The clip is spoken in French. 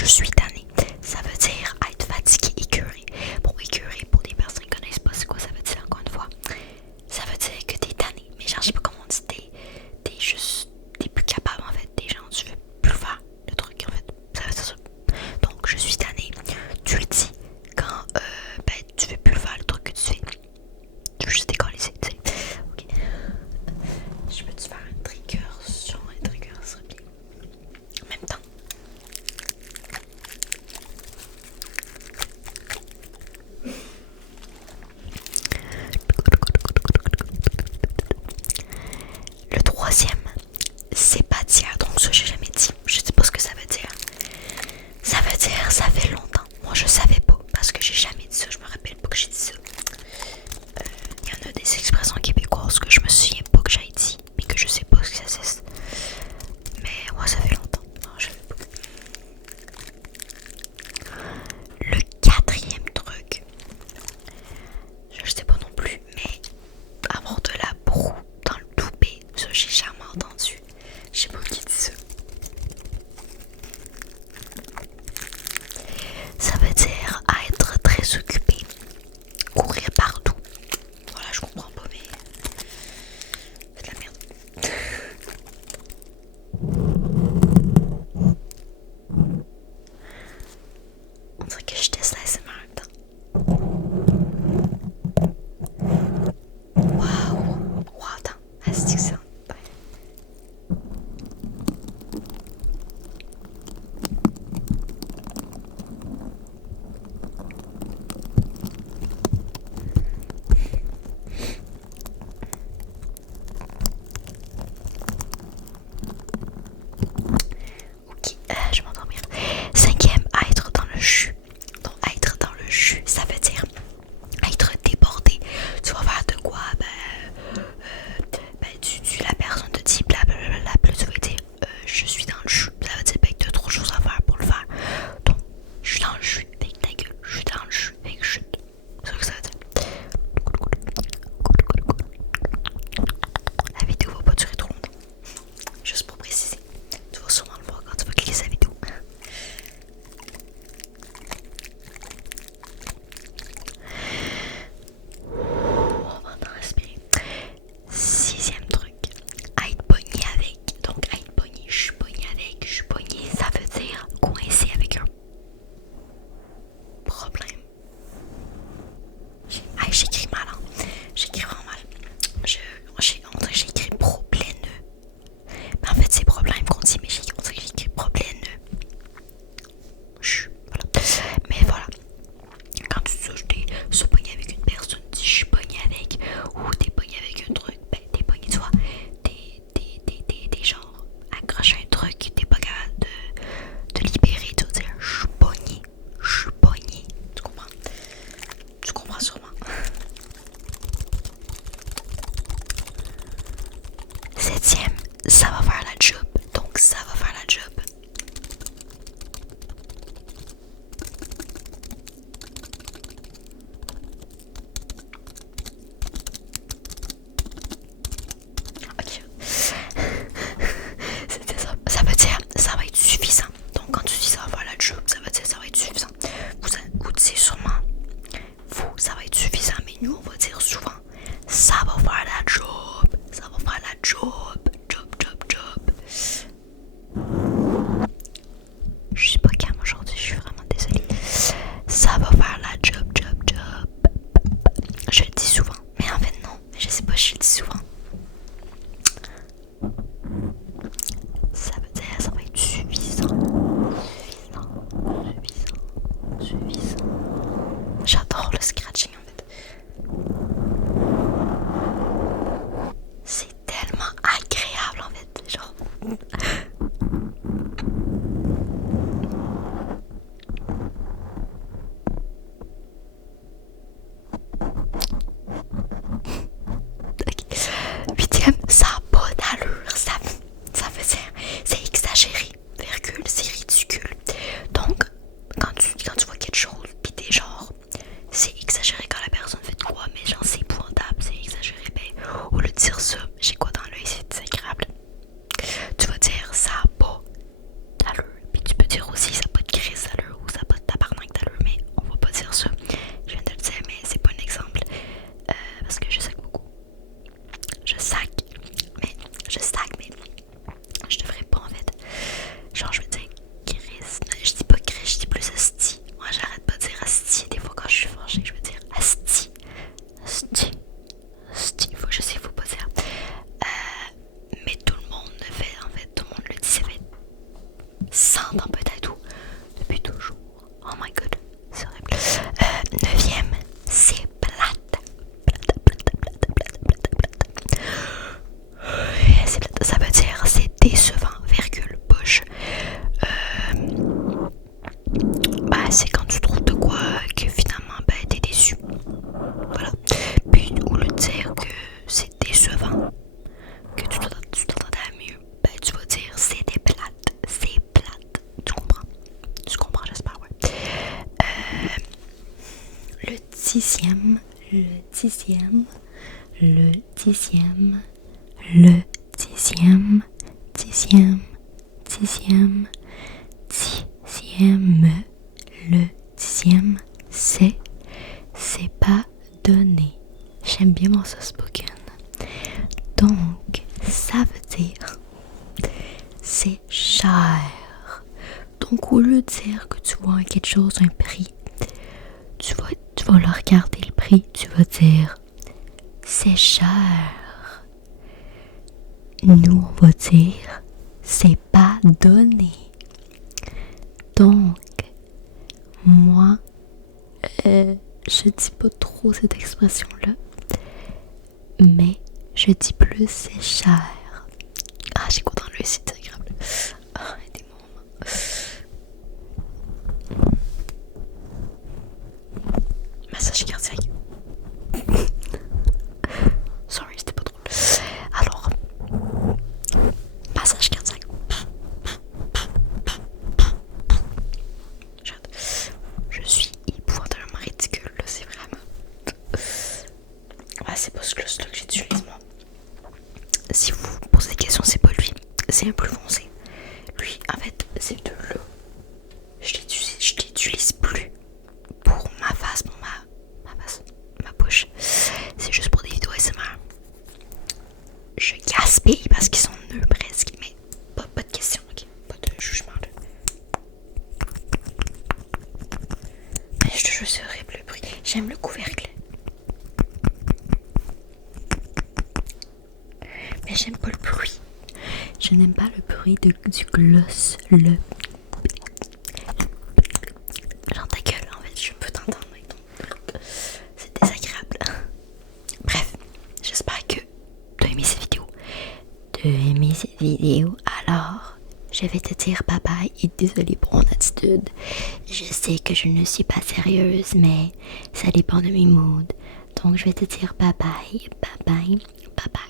je suis tannée. Ça veut dire être fatigué, écœuré. Bon, écœuré, pour des personnes qui connaissent pas c'est quoi ça veut dire encore une fois. Ça veut dire que t'es tanné. Mais genre, je sais pas comment on dit, t'es plus capable en fait. Des gens, tu veux plus faire le truc en fait. Ça veut dire ça. Donc, je suis tannée. Tu le dis quand tu veux plus faire le truc que tu fais. Tu veux juste décoller, tu sais. Ok. Je peux te faire un trigger, genre un trigger, ça serait bien. En même temps. entend peut-être où. Depuis toujours. Oh my god, c'est horrible. 9e, c'est plate. C'est plate. Ça veut dire c'est décevant, virgule, push. C'est quand tu trouves de quoi que finalement t'es déçu. Voilà. Puis au lieu de dire que c'est décevant, que tu t'attendais à mieux, tu vas dire c'était plate, c'est plate. Tu comprends? Tu comprends, j'espère, ouais. Le dixième, c'est pas donné. J'aime bien mon soft spoken. Donc, ça veut dire c'est cher. Donc, au lieu de dire que tu vois quelque chose, un prix, tu vas le regarder le prix, tu vas dire c'est cher. Nous, on va dire c'est pas donné. Donc, moi, je dis pas trop cette expression-là, mais je dis plus c'est cher. Ah, j'ai quoi dans le site agréable. Ah, aidez-moi. Massage cardiaque. Sorry, c'était pas drôle. Alors, massage cardiaque. Je suis épouvantablement ridicule, là, c'est vraiment. C'est pas ce gloss-là que j'utilise, moi. Si vous vous posez des questions, c'est pas lui. C'est un peu foncé. Lui, en fait, ces deux-là, je l'utilise plus pour ma face, pour ma bouche. C'est juste pour des vidéos ASMR. Je gaspille parce qu'ils sont neufs presque, mais pas de questions, ok? Pas de jugement, là. Mais je te jure, c'est horrible le bruit. J'aime le couvercle. Mais j'aime pas le bruit. Je n'aime pas le bruit du gloss. Genre ta gueule, en fait, je peux t'entendre avec ton... C'est désagréable. Bref, j'espère que tu as aimé cette vidéo. Alors, je vais te dire bye bye et désolé pour mon attitude. Je sais que je ne suis pas sérieuse, mais ça dépend de mes moods. Donc, je vais te dire bye bye, bye bye, bye bye.